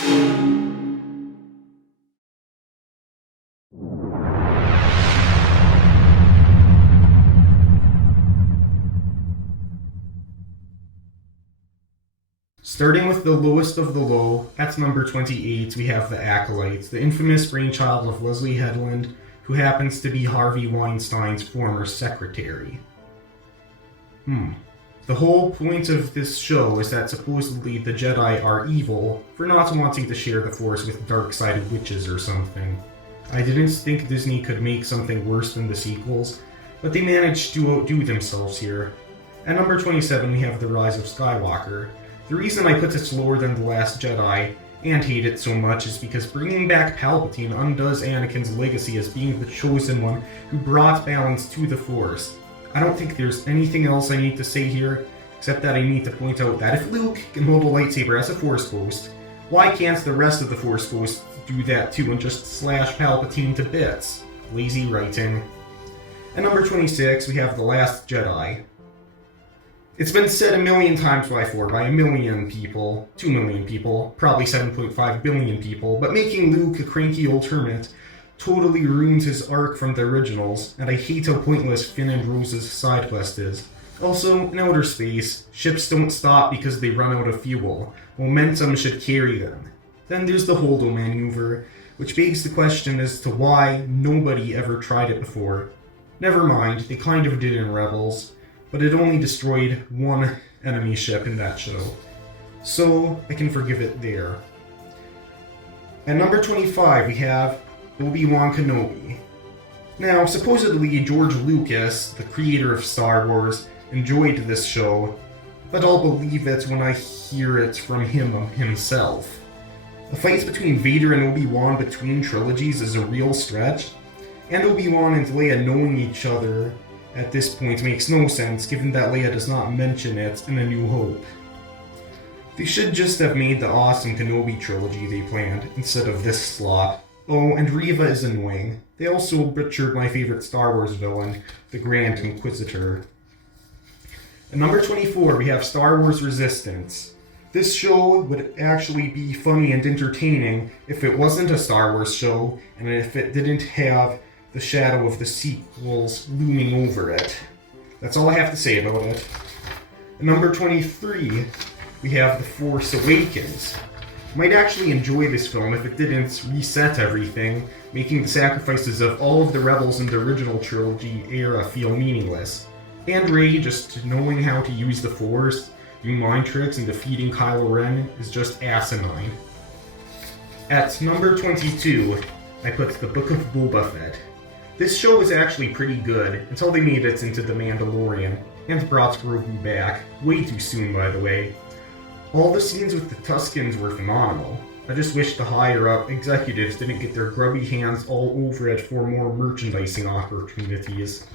Starting with the lowest of the low, at number 28, we have the Acolytes, the infamous brainchild of Leslie Headland, who happens to be Harvey Weinstein's former secretary. The whole point of this show is that supposedly the Jedi are evil for not wanting to share the Force with dark-sided witches or something. I didn't think Disney could make something worse than the sequels, but they managed to outdo themselves here. At number 27, we have The Rise of Skywalker. The reason I put it lower than The Last Jedi, and hate it so much, is because bringing back Palpatine undoes Anakin's legacy as being the chosen one who brought balance to the Force. I don't think there's anything else I need to say here, except that I need to point out that if Luke can hold a lightsaber as a Force Ghost, why can't the rest of the Force Ghosts do that too and just slash Palpatine to bits? Lazy writing. At number 26, we have The Last Jedi. It's been said a million times before by a million people, 2 million people, probably 7.5 billion people, but making Luke a cranky old hermit totally ruins his arc from the originals, and I hate how pointless Finn and Rose's side quest is. Also, in outer space, ships don't stop because they run out of fuel. Momentum should carry them. Then there's the Holdo maneuver, which begs the question as to why nobody ever tried it before. Never mind, they kind of did in Rebels, but it only destroyed one enemy ship in that show. So, I can forgive it there. At number 25, we have Obi-Wan Kenobi. Now, supposedly George Lucas, the creator of Star Wars, enjoyed this show, but I'll believe it when I hear it from him himself. The fights between Vader and Obi-Wan between trilogies is a real stretch, and Obi-Wan and Leia knowing each other at this point makes no sense, given that Leia does not mention it in A New Hope. They should just have made the awesome Kenobi trilogy they planned, instead of this slop. Oh, and Reva is annoying. They also butchered my favorite Star Wars villain, the Grand Inquisitor. At number 24, we have Star Wars Resistance. This show would actually be funny and entertaining if it wasn't a Star Wars show, and if it didn't have the shadow of the sequels looming over it. That's all I have to say about it. At number 23, we have The Force Awakens. Might actually enjoy this film if it didn't reset everything, making the sacrifices of all of the rebels in the original trilogy era feel meaningless. And Rey just knowing how to use the Force, doing mind tricks, and defeating Kylo Ren is just asinine. At number 22, I put The Book of Boba Fett. This show was actually pretty good, until they made it into The Mandalorian, and brought Grogu back, way too soon by the way. All the scenes with the Tuskens were phenomenal. I just wish the higher-up executives didn't get their grubby hands all over it for more merchandising opportunities.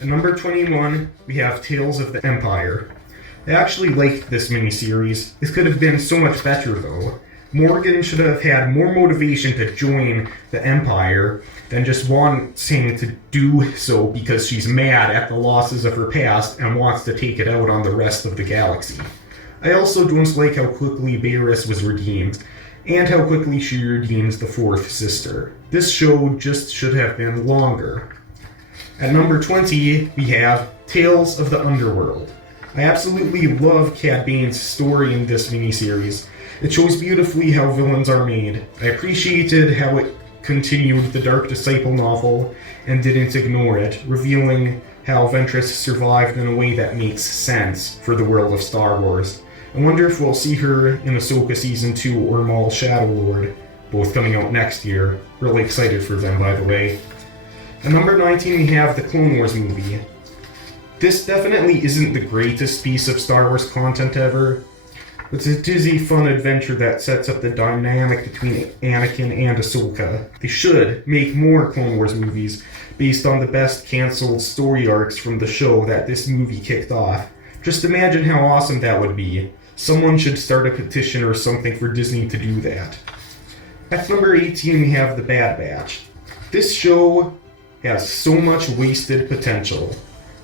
At number 21, we have Tales of the Empire. I actually liked this miniseries. It could have been so much better though. Morgan should have had more motivation to join the Empire than just wanting to do so because she's mad at the losses of her past and wants to take it out on the rest of the galaxy. I also don't like how quickly Barriss was redeemed, and how quickly she redeems the fourth sister. This show just should have been longer. At number 20, we have Tales of the Underworld. I absolutely love Cad Bane's story in this miniseries. It shows beautifully how villains are made. I appreciated how it continued the Dark Disciple novel and didn't ignore it, revealing how Ventress survived in a way that makes sense for the world of Star Wars. I wonder if we'll see her in Ahsoka Season 2 or Maul Shadow Lord, both coming out next year. Really excited for them, by the way. At number 19, we have the Clone Wars movie. This definitely isn't the greatest piece of Star Wars content ever, but it is a fun adventure that sets up the dynamic between Anakin and Ahsoka. They should make more Clone Wars movies based on the best cancelled story arcs from the show that this movie kicked off. Just imagine how awesome that would be. Someone should start a petition or something for Disney to do that. At number 18, we have The Bad Batch. This show has so much wasted potential.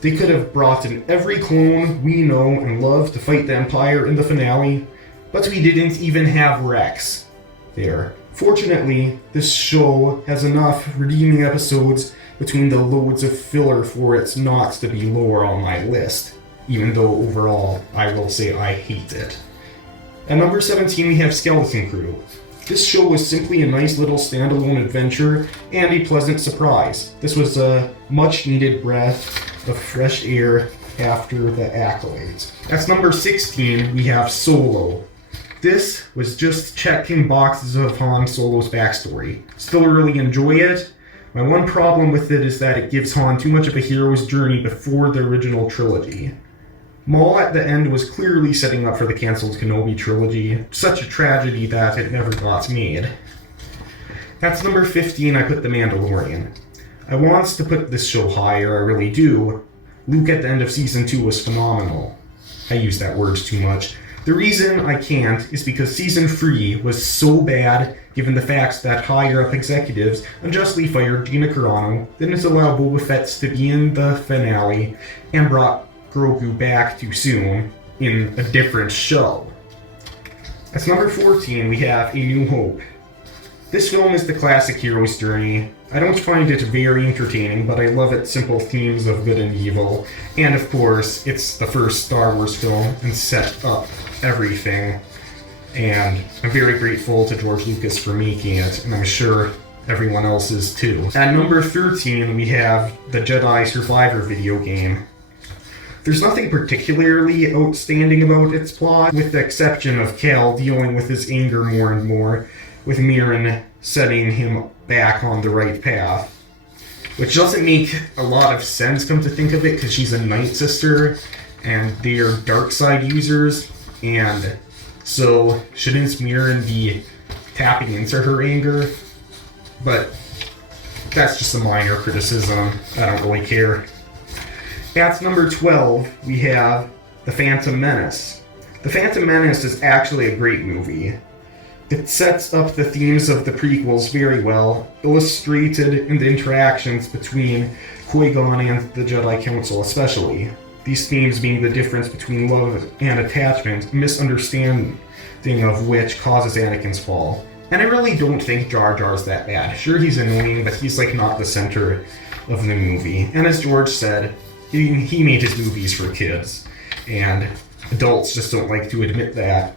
They could have brought in every clone we know and love to fight the Empire in the finale, But we didn't even have Rex there. Fortunately, this show has enough redeeming episodes between the loads of filler for it not to be lower on my list, even though overall I will say I hate it. At number 17 we have Skeleton Crew. This show was simply a nice little standalone adventure and a pleasant surprise. This was a much needed breath of fresh air after the accolades. At number 16 we have Solo. This was just checking boxes of Han Solo's backstory. Still really enjoy it. My one problem with it is that it gives Han too much of a hero's journey before the original trilogy. Maul at the end was clearly setting up for the cancelled Kenobi trilogy. Such a tragedy that it never got made. That's number 15, I put The Mandalorian. I want to put this show higher, I really do. Luke at the end of Season 2 was phenomenal. I use that word too much. The reason I can't is because Season 3 was so bad, given the fact that higher-up executives unjustly fired Gina Carano, didn't allow Boba Fett to be in the finale, and brought Grogu back too soon in a different show. At number 14, we have A New Hope. This film is the classic hero's journey. I don't find it very entertaining, but I love its simple themes of good and evil. And of course, it's the first Star Wars film and set up everything. And I'm very grateful to George Lucas for making it, and I'm sure everyone else is too. At number 13, we have the Jedi Survivor video game. There's nothing particularly outstanding about its plot, with the exception of Cal dealing with his anger more and more, with Mirren setting him back on the right path. Which doesn't make a lot of sense, come to think of it, because she's a Night Sister, and they are dark side users, and so shouldn't Mirren be tapping into her anger? But that's just a minor criticism. I don't really care. At number 12, we have The Phantom Menace. The Phantom Menace is actually a great movie. It sets up the themes of the prequels very well, illustrated in the interactions between Qui-Gon and the Jedi Council especially. These themes being the difference between love and attachment, misunderstanding of which causes Anakin's fall. And I really don't think Jar Jar's that bad. Sure, he's annoying, but he's not the center of the movie. And as George said, he made his movies for kids, and adults just don't like to admit that.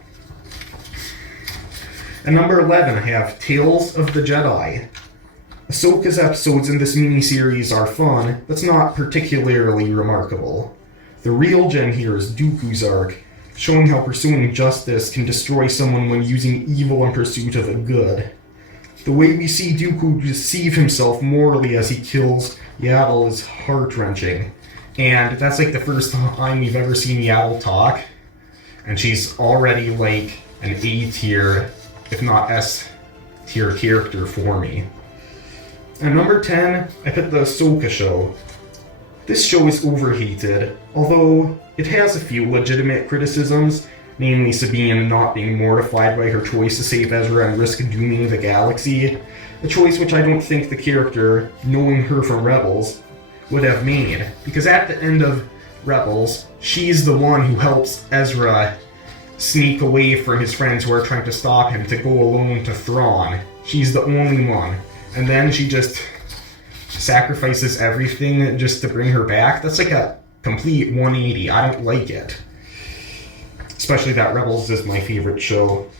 At number 11, I have Tales of the Jedi. Ahsoka's episodes in this miniseries are fun, but not particularly remarkable. The real gem here is Dooku's arc, showing how pursuing justice can destroy someone when using evil in pursuit of a good. The way we see Dooku deceive himself morally as he kills Yaddle is heart-wrenching. And that's the first time we've ever seen Yaddle talk. And she's already an A tier, if not S tier character for me. At number 10, I put the Ahsoka show. This show is overhated, although it has a few legitimate criticisms, namely Sabine not being mortified by her choice to save Ezra and risk dooming the galaxy, a choice which I don't think the character, knowing her from Rebels, would have made, because at the end of Rebels, she's the one who helps Ezra sneak away from his friends who are trying to stop him to go alone to Thrawn. She's the only one. And then she just sacrifices everything just to bring her back. That's a complete 180. I don't like it. Especially that Rebels is my favorite show.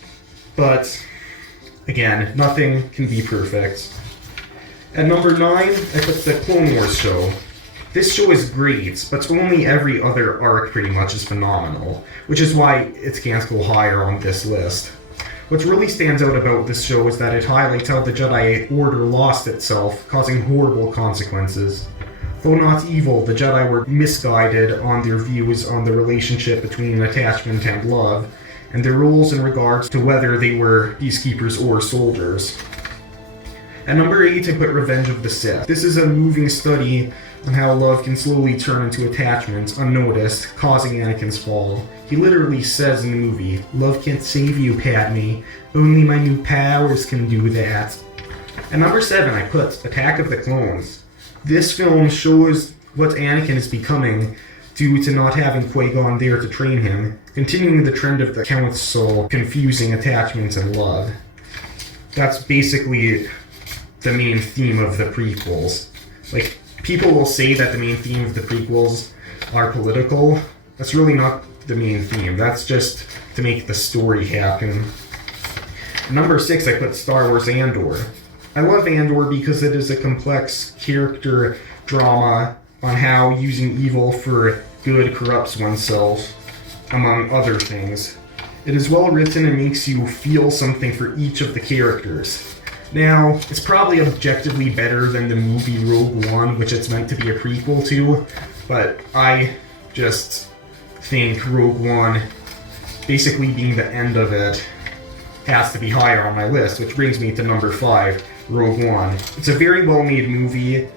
But, again, nothing can be perfect. At number 9, I put the Clone Wars show. This show is great, but only every other arc pretty much is phenomenal, which is why it can't go higher on this list. What really stands out about this show is that it highlights how the Jedi Order lost itself, causing horrible consequences. Though not evil, the Jedi were misguided on their views on the relationship between attachment and love, and their roles in regards to whether they were peacekeepers or soldiers. At number 8, I put Revenge of the Sith. This is a moving study on how love can slowly turn into attachment, unnoticed, causing Anakin's fall. He literally says in the movie, "Love can't save you, Padme. Only my new powers can do that." At number 7, I put Attack of the Clones. This film shows what Anakin is becoming due to not having Qui-Gon there to train him, continuing the trend of the council confusing attachments and love. That's basically the main theme of the prequels. Like, people will say that the main theme of the prequels are political. That's really not the main theme. That's just to make the story happen. Number 6, I put Star Wars Andor. I love Andor because it is a complex character drama on how using evil for good corrupts oneself, among other things. It is well written and makes you feel something for each of the characters. Now, it's probably objectively better than the movie Rogue One, which it's meant to be a prequel to, but I just think Rogue One, basically being the end of it, has to be higher on my list, which brings me to number 5, Rogue One. It's a very well-made movie,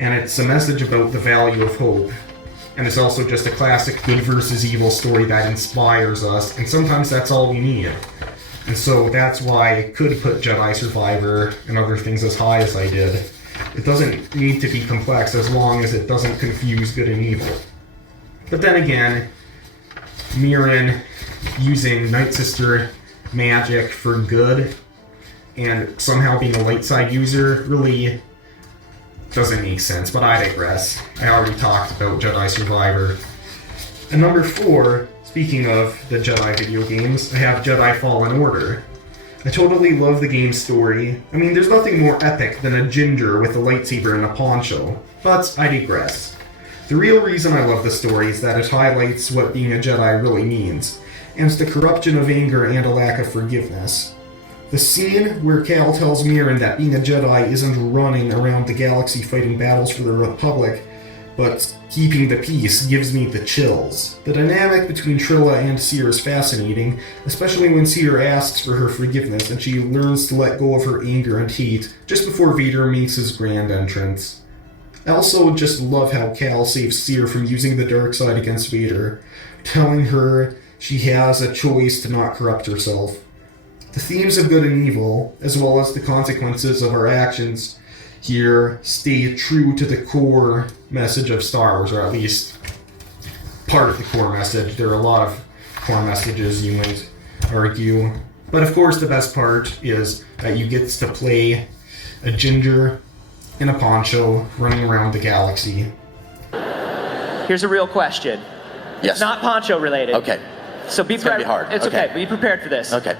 and it's a message about the value of hope. And it's also just a classic good versus evil story that inspires us, and sometimes that's all we need. And so that's why I could put Jedi Survivor and other things as high as I did. It doesn't need to be complex as long as it doesn't confuse good and evil. But then again, Mirren using Night Sister magic for good and somehow being a light side user really doesn't make sense, but I digress. I already talked about Jedi Survivor. And number 4, speaking of the Jedi video games, I have Jedi Fallen Order. I totally love the game's story. I mean, there's nothing more epic than a ginger with a lightsaber and a poncho, but I digress. The real reason I love the story is that it highlights what being a Jedi really means, and it's the corruption of anger and a lack of forgiveness. The scene where Cal tells Mirren that being a Jedi isn't running around the galaxy fighting battles for the Republic, but keeping the peace, gives me the chills. The dynamic between Trilla and Cere is fascinating, especially when Cere asks for her forgiveness and she learns to let go of her anger and hate just before Vader makes his grand entrance. I also just love how Cal saves Cere from using the dark side against Vader, telling her she has a choice to not corrupt herself. The themes of good and evil, as well as the consequences of our actions here, stay true to the core message of Star Wars, or at least part of the core message. There are a lot of core messages, you might argue. But of course, the best part is that you get to play a ginger in a poncho running around the galaxy. Here's a real question. Yes. It's not poncho related. Okay. So be It's gonna prepared. be hard. It's Okay. okay. Be prepared for this. Okay.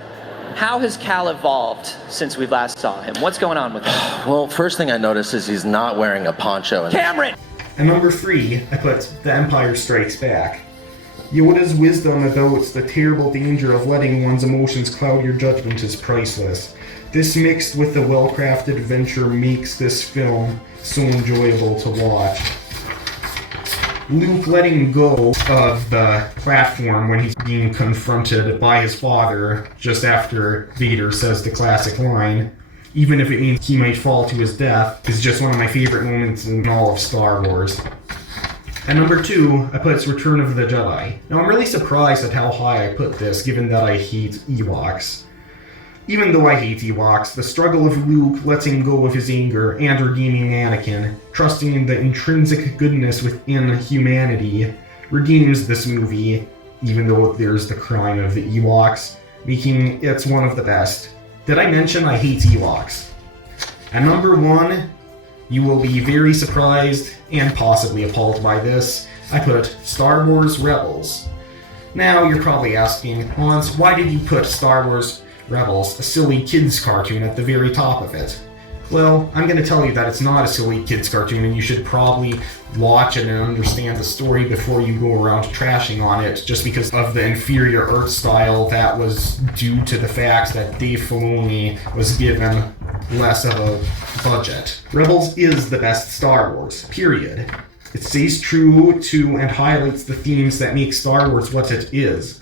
How has Cal evolved since we last saw him? What's going on with him? Well, first thing I noticed is he's not wearing a poncho. Cameron! And number 3, I put The Empire Strikes Back. Yoda's wisdom about the terrible danger of letting one's emotions cloud your judgment is priceless. This mixed with the well-crafted adventure makes this film so enjoyable to watch. Luke letting go of the platform when he's being confronted by his father just after Vader says the classic line, even if it means he might fall to his death, is just one of my favorite moments in all of Star Wars. And number 2, I put Return of the Jedi. Now I'm really surprised at how high I put this, given that I hate Ewoks. Even though I hate Ewoks, the struggle of Luke letting go of his anger and redeeming Anakin, trusting in the intrinsic goodness within humanity, redeems this movie, even though there's the crime of the Ewoks, making it one of the best. Did I mention I hate Ewoks? At number 1, you will be very surprised and possibly appalled by this. I put Star Wars Rebels. Now you're probably asking, Hans, why did you put Star Wars Rebels, a silly kids cartoon, at the very top of it? Well, I'm going to tell you that it's not a silly kids cartoon, and you should probably watch it and understand the story before you go around trashing on it, just because of the inferior art style that was due to the fact that Dave Filoni was given less of a budget. Rebels is the best Star Wars, period. It stays true to and highlights the themes that make Star Wars what it is.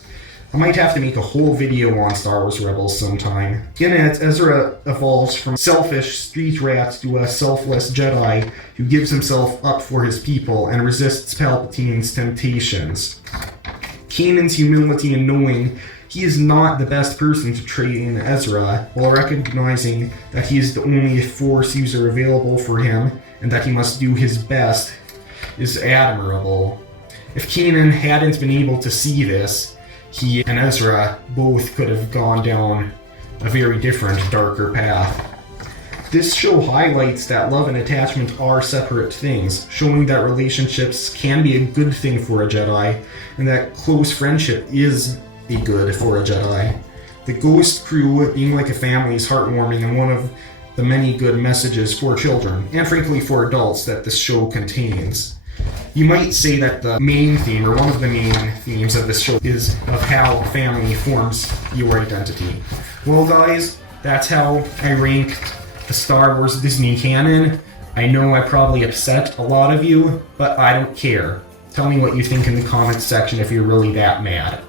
I might have to make a whole video on Star Wars Rebels sometime. In it, Ezra evolves from selfish street rat to a selfless Jedi who gives himself up for his people and resists Palpatine's temptations. Kanan's humility in knowing he is not the best person to train Ezra, while recognizing that he is the only Force user available for him and that he must do his best, is admirable. If Kanan hadn't been able to see this, he and Ezra both could have gone down a very different, darker path. This show highlights that love and attachment are separate things, showing that relationships can be a good thing for a Jedi, and that close friendship is a good for a Jedi. The Ghost crew being like a family is heartwarming and one of the many good messages for children, and frankly for adults, that this show contains. You might say that the main theme, or one of the main themes of this show, is of how family forms your identity. Well guys, that's how I ranked the Star Wars Disney canon. I know I probably upset a lot of you, but I don't care. Tell me what you think in the comments section if you're really that mad.